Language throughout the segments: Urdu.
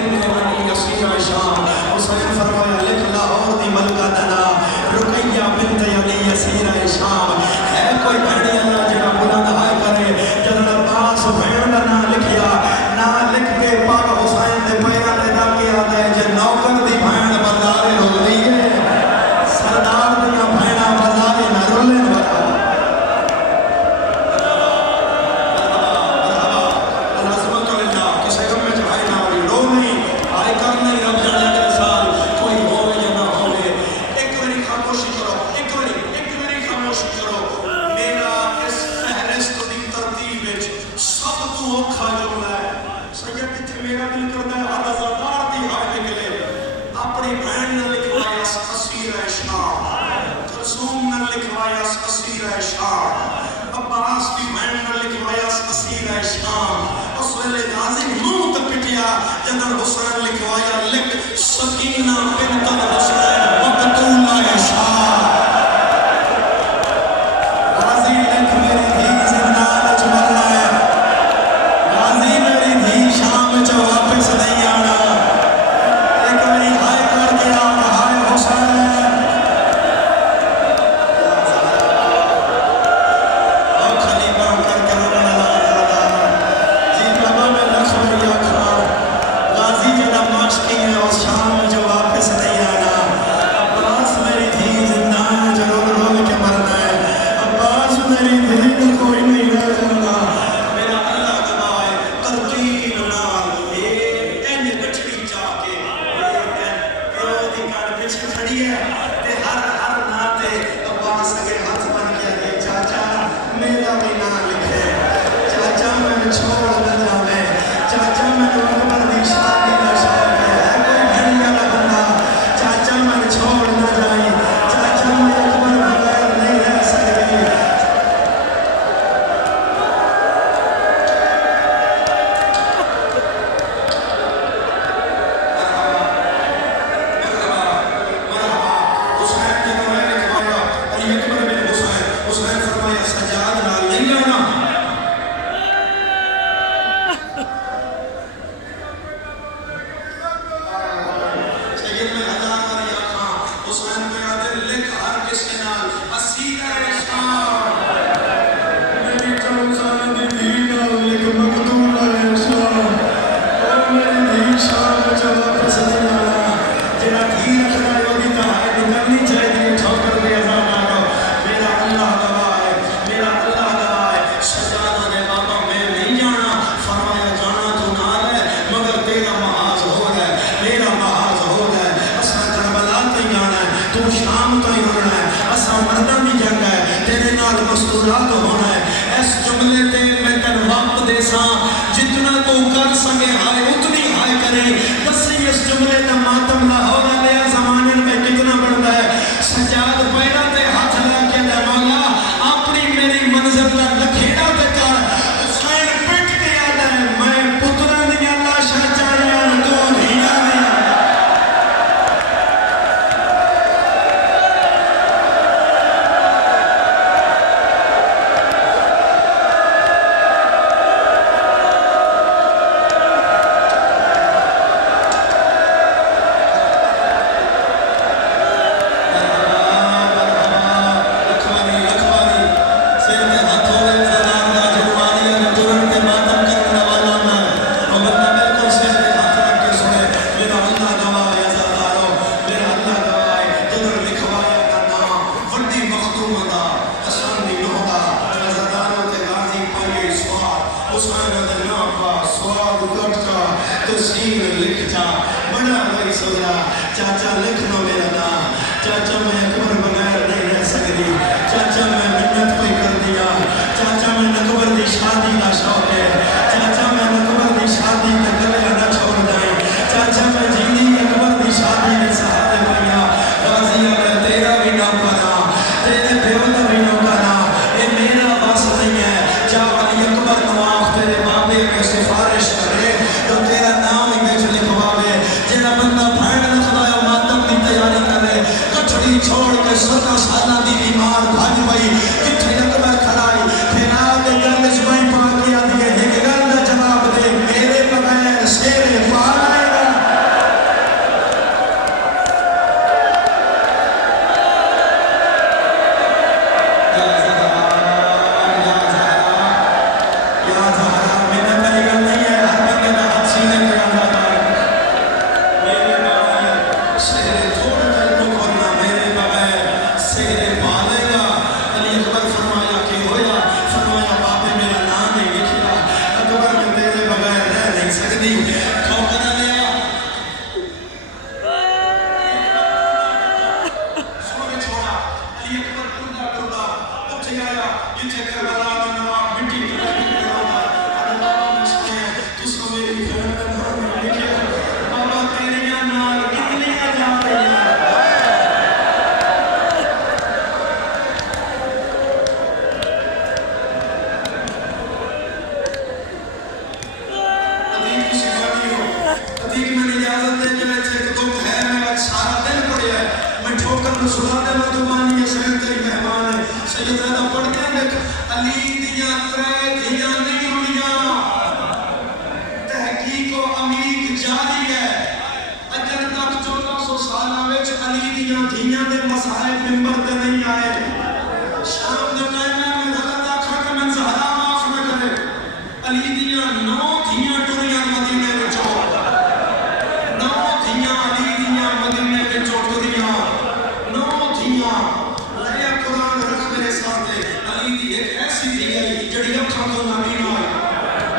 بنت بنی یسیر شام حسین فرمایا لکھ لاہور دی ملکہ دنا رقیہ بنت علی یسیر شام ہے کوئی بھڑی اللہ جنہ بلند ہائے کرے جنہ عباس بھین کا نام لکھیا نہ لکھ کے پاک حسین دے پیرا دے دا کیا دے جن نوکر دی بھین بازارے رول دیئے سردار دیا بھینا بازارے نہ رولیں بتا جنر حسین لکھوایا لکھ سکینہ بنت حسین مقتولہ شام غازی لکھ میری دھی زندان چ مرنا ہے غازی میری دھی شام چ واپس نہیں آنا ایک میری ہائے کر گیا ہائے حسین او خلیفہ کر کے رونا لا جی بابا میں لکھ میری آنکھاں غازی جنہ ماشکی ہے اس شام جو واپس نہیں آنا عباس میری دھی زندان جو رو رو کے مرنا ہے عباس میری دھی کوئی نہیں رہ جانا میرا اللہ گواہ ترتیب نال این بچڑی جا کے پیو دی کڑ پیچھے کھڑی ہے تے ہر ناتے عباس اگے ہاتھ بن کے کہ چاچا میرا بھی نام لکھے چاچا میں چھوڑ نہ جاوے چاچا میں اکبر دی شادی نہ شوق ہے کوئی بھڑیا نہ بندہ چاچا میں چھوڑ نہ جائیں چاچا میں اکبر بغیر نہیں رہ سکتی حسین جنہوں نے لکھوایا علی اکبر بن حسین فرمایا سجاد نال نہیں آنا مستورات ہونا ہے اس جملے تے میں کن وقت دے ساں جتنا تو کر سکے ہائے اتنی ہائے کرے دسی اس جملے تے ماتم لاہور لیا زمانے میں کتنا بڑھتا ہے سجاد پیرا تے ہاتھ لے کے دے مولا اپنی میری منظر پر لکھیڑا تے کر حسین پٹ کے آتا ہے میں پتران دیا لاشا چاڑیاں تو دھینا دیا چاچا لکھ لو میرا نام چاچا میں اکبر بغیر نہیں رہ سکتی چاچا میں منت کوئی کر دیا چاچا میں اکبر دی شادی کا شوق ہے چاچا میں اکبر دی شادی کا گلے نہ چھوڑ جائیں چاچا میں جیدی اکبر دی شادی کے سہارے بھیا غازی میں تیرا بھی نہ پڑا تیرے پیولا بھی نہ کرا یہ میرا بس نہیں ہے جا علی اکبر نواف تیرے بابے میں سفارش کرے تو تیرا نام ہی بیچ لکھواوے جیڑا بندہ بھائن لکھوایا ماتم کی تیاری کرے کٹھڑی چھوڑ کے 17 سالہ دی بیمار بھاج بھائی کتھے اکبر کھڑائی پھر آگے گردش بھائی پا کے آدھے ایک گردہ جواب دے میرے بغیر شیر پا آئے گا صدیق میں اجازت دے جو ایک دکھ ہے میں سارا دن پڑیا ہے میں ٹھوکر رسولہ دے مردمانی حسین تیری مہمان ہے سید زیدہ پڑھ کے دیکھ علی دیا ترے دیا نہیں ہوڑیاں تحقیق و عمیق جاری ہے اجر تک 1400 سالہ وچ علی دیا دھیاں دے مسائب ممبر تے نہیں آئے شام دے ٹائم میں غلط آکھا کہ میں زہرا معاف نہ کرے علی دیا 9 دھیاں ٹریاں مدینے وچوں 9 دھیاں علی دیا مدینے وچوں ٹریاں 9 دھیاں لیا قرآن رکھ میرے سامنے علی دی ایک ایسی دھی ہے جڑی اکھاں تو نبی نہ آئی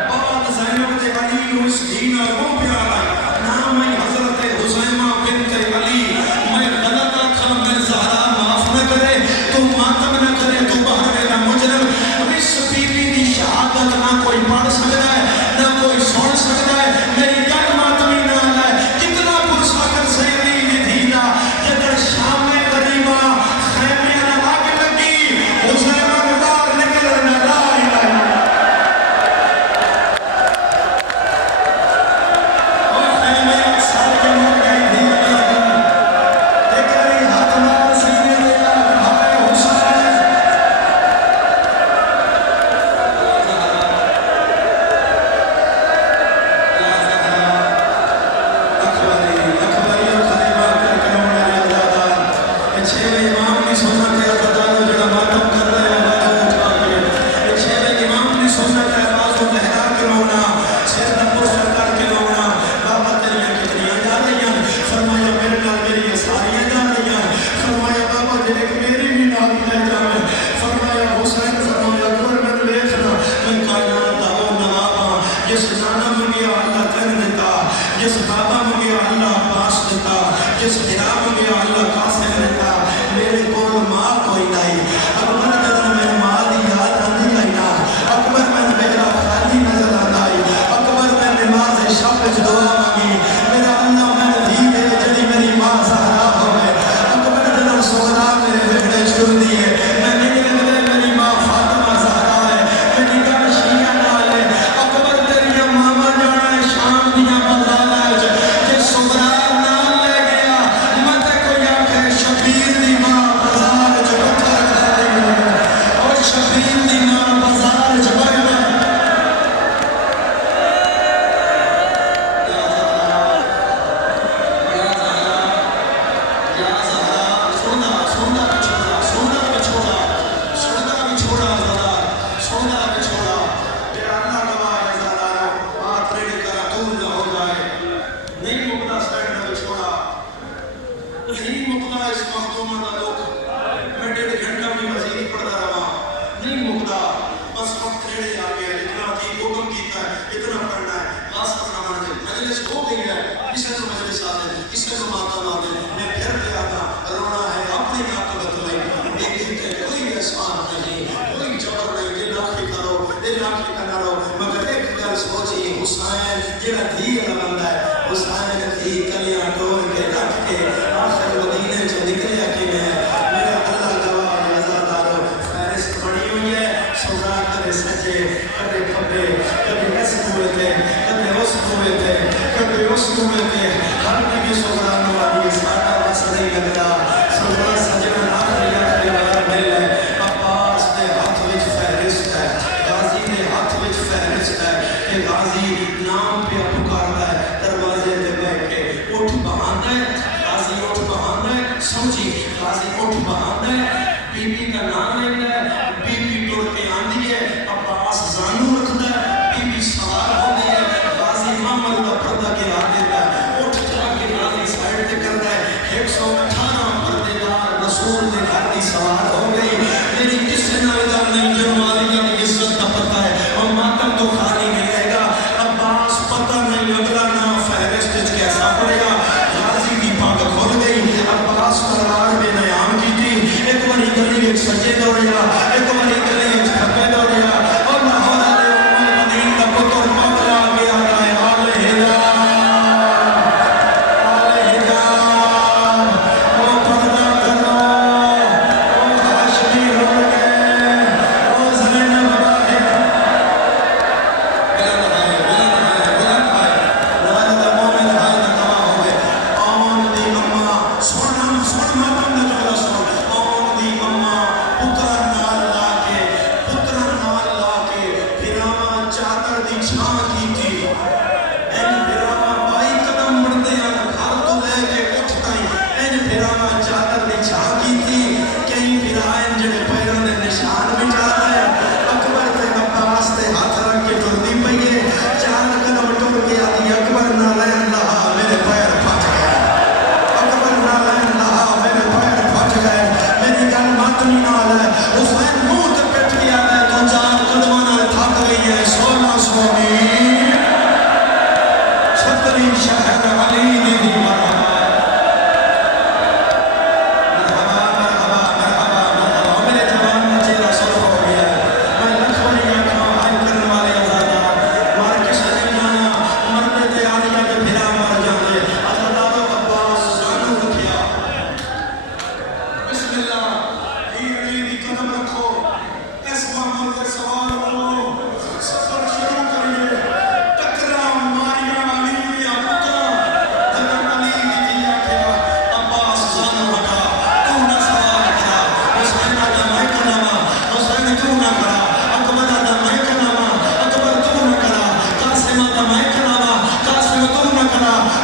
بعد زینب دے علی نو اس دھی نال وہ پیار آئی نام ہے حضرت حسینہ بنت علی میں غلط آکھا میں زہرا معاف نہ کرے تو ماتم نہ کرے تو باہر میرا مجرم اس بی بی دی شہادت نہ کوئی پڑھ سکتا ہے نہ کوئی سن سکتا ہے میری گھر ماتمی نہ آئے کتنا پرسا کر سیدی دی دھیلا جدر شام میں غریبہ خیمے نہ آگ لگی حسینہ نے باہر نکلنا لا الہ الا اور خیمے اکثر کے مر گئی دھیلی ایک رہی ہاتھ مار سینے دے ہائے حسین جس نانا منگیا اللہ کر دیتا جس بابا منگیا اللہ پاس دیتا جس ہرا منگیا اللہ قاسم دیتا میرے کول ماں کوئی نہیں اکبر جدر میں ماں دی یاد آندھی آئی نا اکبر میں میرا خالی نظر آتا آئی اکبر میں نماز شب وچ دعا مانگی میرا اللہ میں دی میرے جڑی میری ماں سہرا ہوئے اکبر جدر سہرا میرے بگڑے چھوڑ دیے میں نہیں لگتے میری ماں فاطمہ زہرا ہے میری گھر شیعہ نال ہے اکبر تیری ماما جانا ہے شام دیا بازار جس سہرا نال لے گیا مت کوئی آکھے شبیر دی ماں بازار جو پتھر کھا دی اور شبیر دی ماں بازار جو بڑھ حسین جڑا دھی والا بندہ ہے حسین کی کلیاں ٹور کے رکھ کے آخر مدینے سے نکلیا کہ میں میرا اللہ گواہ عزادارو فہرست بنی ہوئی ہے سودا کرے سجے کبھی کھبے کبھی اس ہوئے تھے کبھی اس ہوئے تھے کبھی اس ہوئے تھے ہر بھی سودا نوالی ساڈا بس نہیں لگتا سودا سجنا آخری والا مل ہے عباس دے ہاتھ وچ فہرست ہے غازی دے ہاتھ وچ فہرست ہے کہ غازی نام پہ پکارتا ہے دروازے پہ بیٹھ کے اٹھ بہانا ہے غازی اٹھ بہانا ہے سمجھی غازی اٹھ بہانا ہے بی بی کا نام لینا ہے بی بی ٹور کے آندھی ہے عباس زانو رکھتا ہے بی بی سوار ہوتی ہے غازی محمد کا پردہ کے ہاتھ دیتا ہے اٹھ جا کے غازی سائڈ تے کرتا ہے 118 پردے دار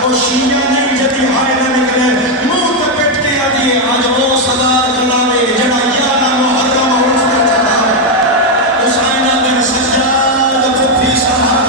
وہ شیعہ نہیں جدی ہائے نہ نکلے منہ تے پٹ کے آدھی آج وہ صدار کلاوے جڑا یارہ محرم عرف میں چلا حسینہ بن سجاد پھپھی صاحب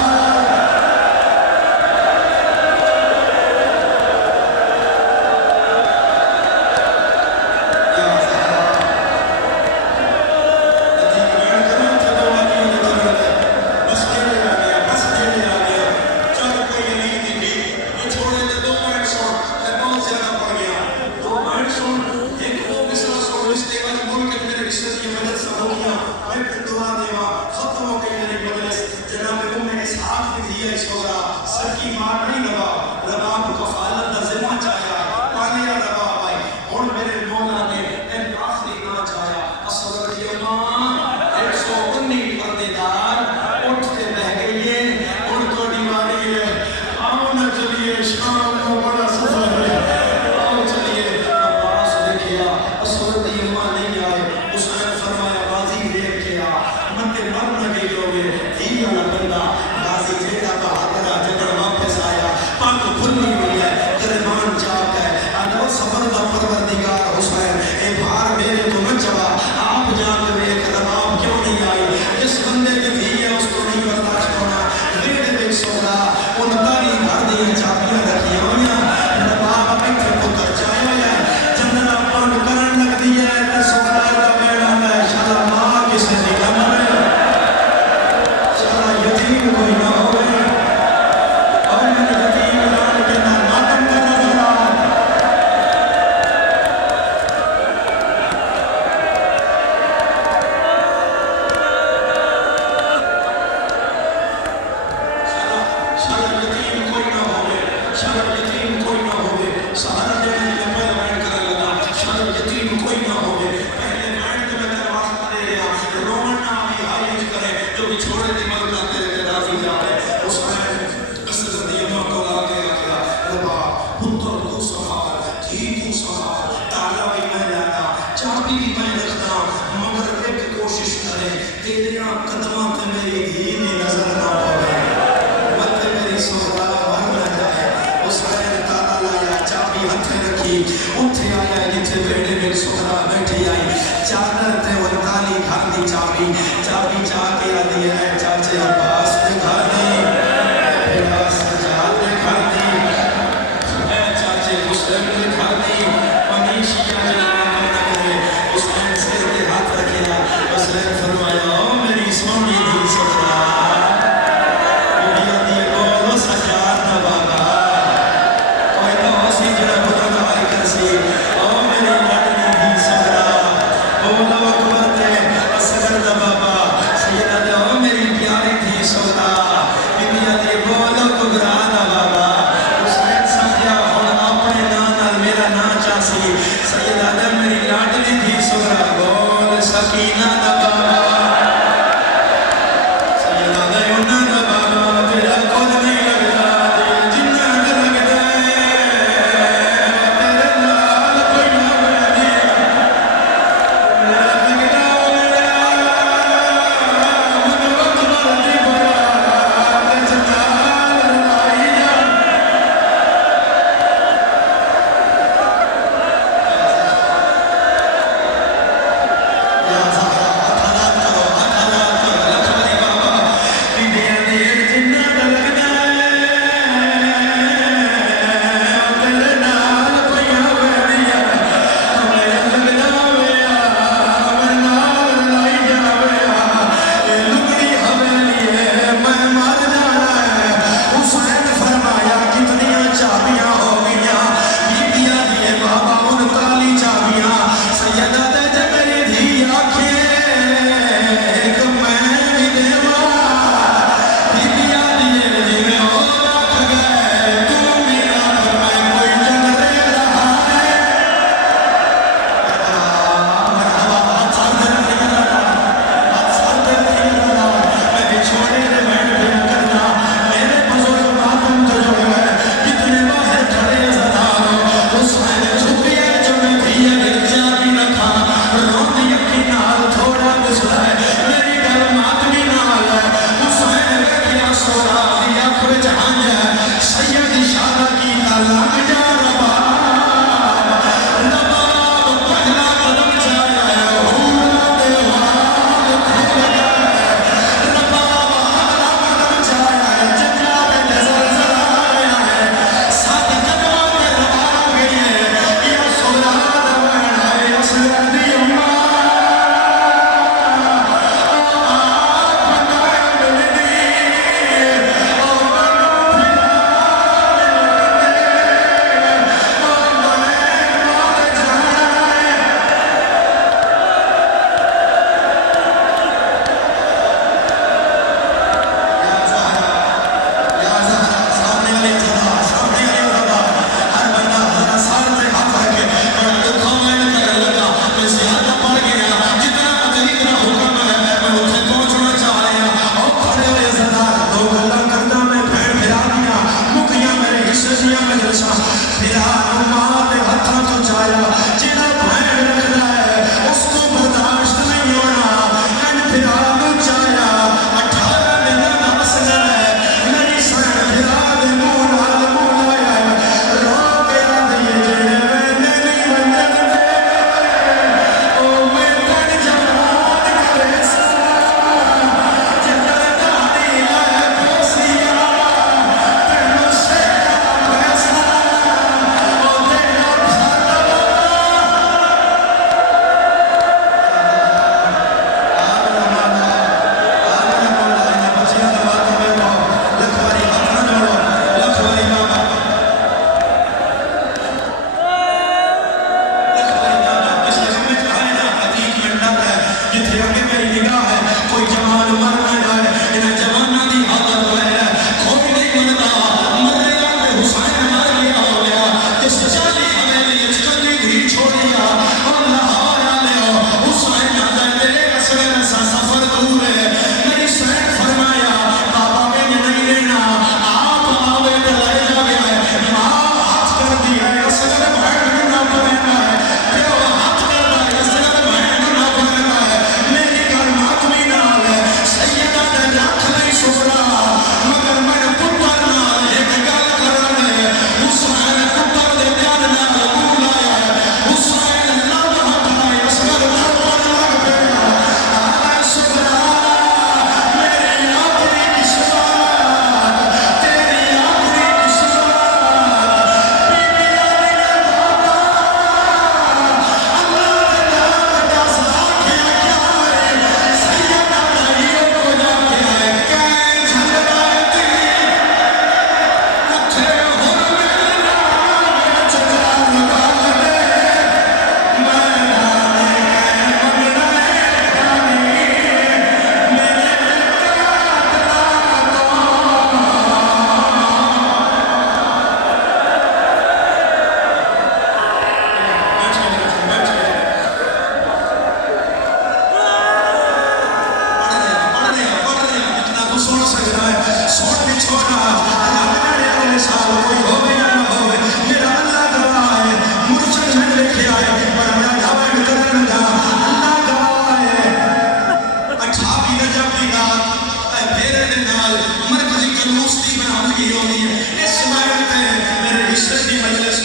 ہوندی ہے اس محل تے میرے عشق دی مجلس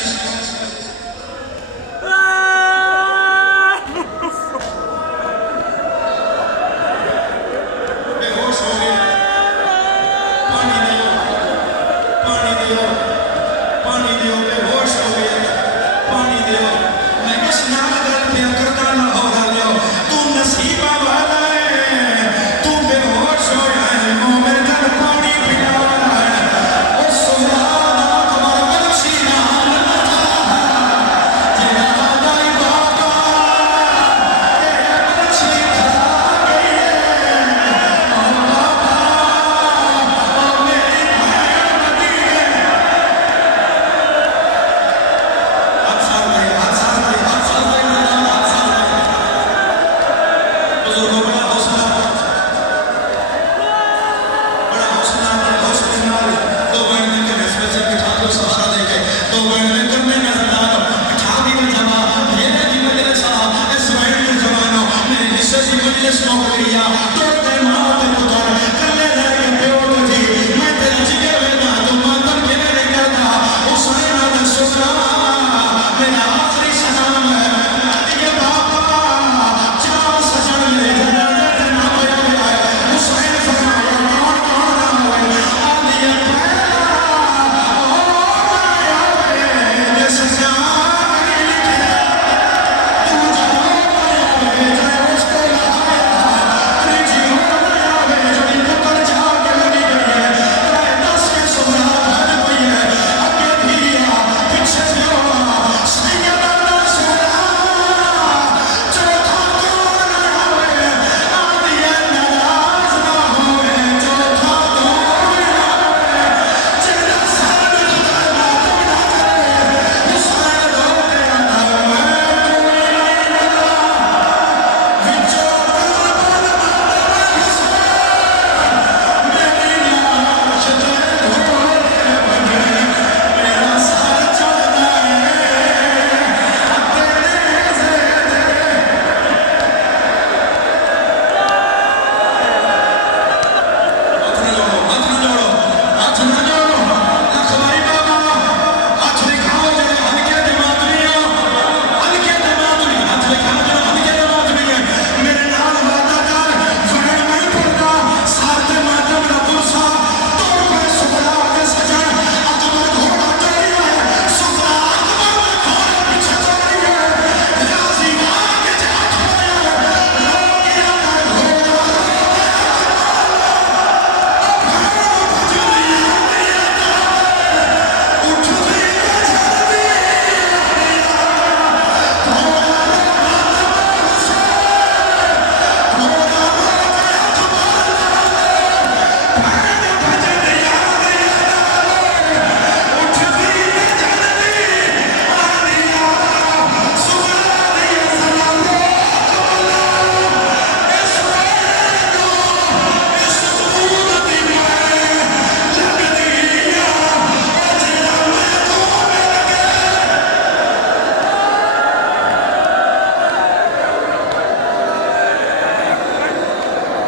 بے ہوش ہو گئے پانی دیو بے ہوش ہو گئے پانی دیو میں اس نال گل پیا کرتا نہ ہو گا تو نصیبہ والا ہے تو بے ہوش ہو ہے مومن گل پانی پینا والا ہے او سبحان تمہارا بخشی نام جنا دائی بابا تیرا بخشی کھا گئی ہے او بابا او میری بھائی مدینے بزرگوں بڑا حوصلہ دو بہن کے محفل سے بٹھا دو سہارا دے کے دو بہن